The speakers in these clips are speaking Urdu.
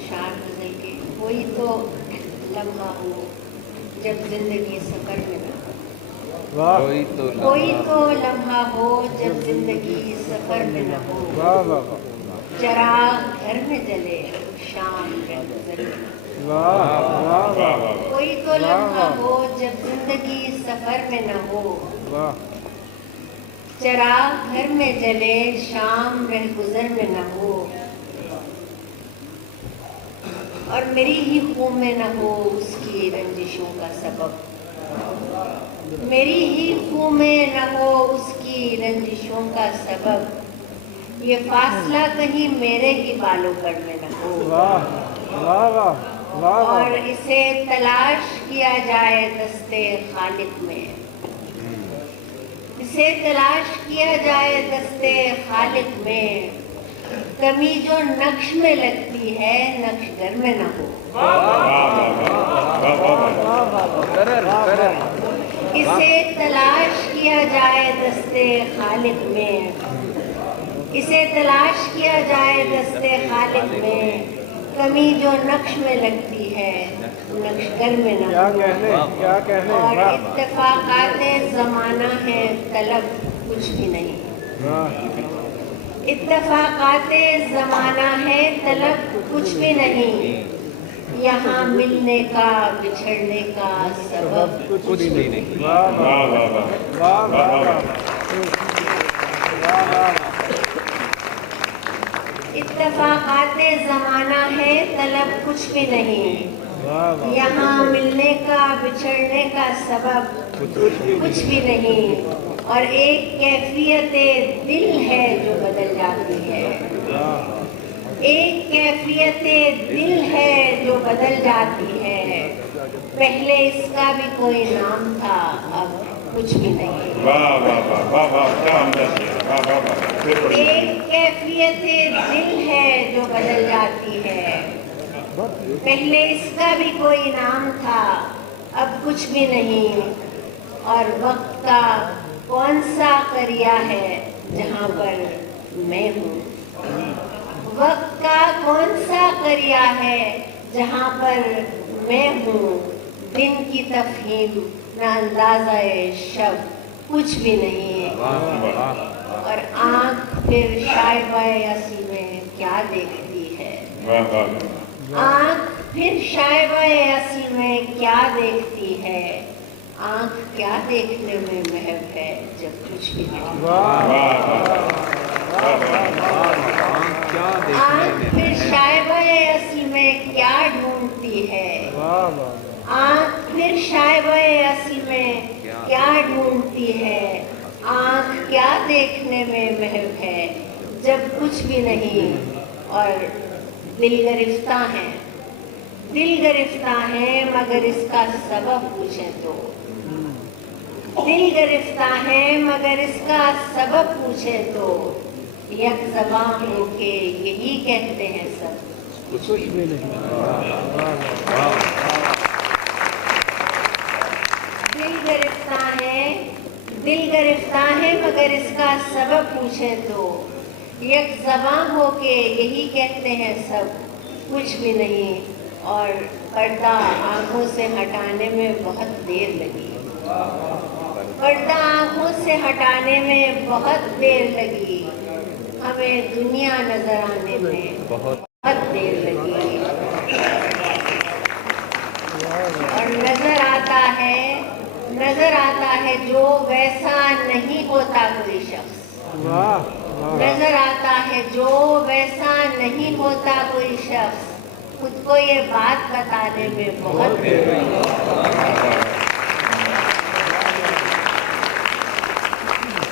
اشعار غزل کے. کوئی تو لمحہ ہو جب زندگی سفر میں نہ ہو. کوئی تو لمحہ ہو جب زندگی سفر میں نہ ہو. چراغ گھر میں جلے شام رہ گزر میں نہ ہو. کوئی تو لمحہ ہو جب زندگی سفر میں نہ ہو. چراغ گھر میں جلے شام رہ گزر میں نہ ہو. اور میری ہی خون میں نہ ہو اس کی رنجشوں کا سبب. میری ہی خون میں نہ ہو اس کی رنجشوں کا سبب. یہ فاصلہ کہیں میرے ہی بالوں پر میں نہ ہو. اور اسے تلاش کیا جائے دستے خالق میں. اسے تلاش کیا جائے دستے خالق میں. کمی جو نقش میں لگتی ہے نقش گر میں نہ ہو. اسے تلاش کیا جائے دستے خالق میں. اسے تلاش کیا جائے دستے خالق میں. کمی جو نقش میں لگتی ہے نقش گر میں نہ ہو. اور اتفاقات زمانہ ہے طلب کچھ بھی نہیں. اتفاقات زمانہ ہے طلب کچھ بھی نہیں. یہاں ملنے کا بچھڑنے کا سبب کچھ بھی نہیں. اتفاقات زمانہ ہے طلب کچھ بھی نہیں. یہاں ملنے کا بچھڑنے کا سبب کچھ بھی نہیں. اور ایک کیفیت دل ہے جو بدل جاتی ہے. ایک کیفیت دل ہے جو بدل جاتی ہے. پہلے اس کا بھی کوئی نام تھا اب کچھ بھی نہیں. ایک کیفیت دل ہے جو بدل جاتی ہے. پہلے اس کا بھی کوئی نام تھا اب کچھ بھی نہیں. اور وقت کا کون سا قریہ ہے جہاں پر میں ہوں. وقت کا کون سا قریہ ہے جہاں پر میں ہوں. دن کی تفہیم نہ اندازہ شب کچھ بھی نہیں. اور آنکھ پھر شائبہ اصل میں کیا دیکھتی ہے. آنکھ پھر شائبہ اصل میں کیا دیکھتی ہے. آنکھ کیا دیکھنے میں محب ہے جب کچھ بھی نہیں. آنکھ پھر شائبہ اصل میں کیا ڈھونڈتی ہے. آنکھ پھر شائبہ اصل میں کیا ڈھونڈتی ہے. آنکھ کیا دیکھنے میں محب ہے جب کچھ بھی نہیں. اور دل گرفتہ ہے. دل گرفتہ ہے مگر اس کا سبب پوچھیں تو. دل گرفتہ ہے مگر اس کا سبب پوچھیں تو. یک زباں ہو کے یہی کہتے ہیں سب کچھ بھی نہیں. دل گرفتہ ہے. دل گرفتہ ہے مگر اس کا سبب پوچھیں تو. یک زباں ہو کے یہی کہتے ہیں سب کچھ بھی نہیں. اور پردہ آنکھوں سے ہٹانے میں بہت دیر لگی. پردہ آنکھوں سے ہٹانے میں بہت دیر لگی. ہمیں دنیا نظر آنے میں بہت دیر لگی. اور نظر آتا ہے جو ویسا نہیں ہوتا کوئی شخص. نظر آتا ہے جو ویسا نہیں ہوتا کوئی شخص. خود کو یہ بات بتانے میں بہت دیر لگی.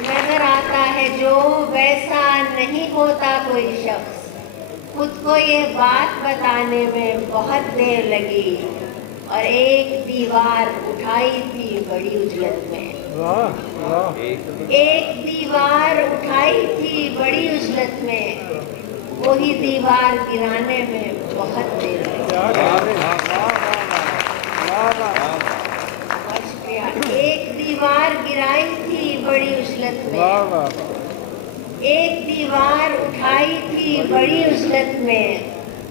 نظر آتا ہے جو ویسا نہیں ہوتا کوئی شخص. خود کو یہ بات بتانے میں بہت دیر لگی. اور ایک دیوار اٹھائی تھی بڑی اجلت میں. ایک دیوار اٹھائی تھی بڑی اجلت میں. وہی دیوار گرانے میں بہت دیر لگی. ایک دیوار گرائی تھی بڑی اجلت میں. ایک دیوار اٹھائی تھی بڑی اجلت میں.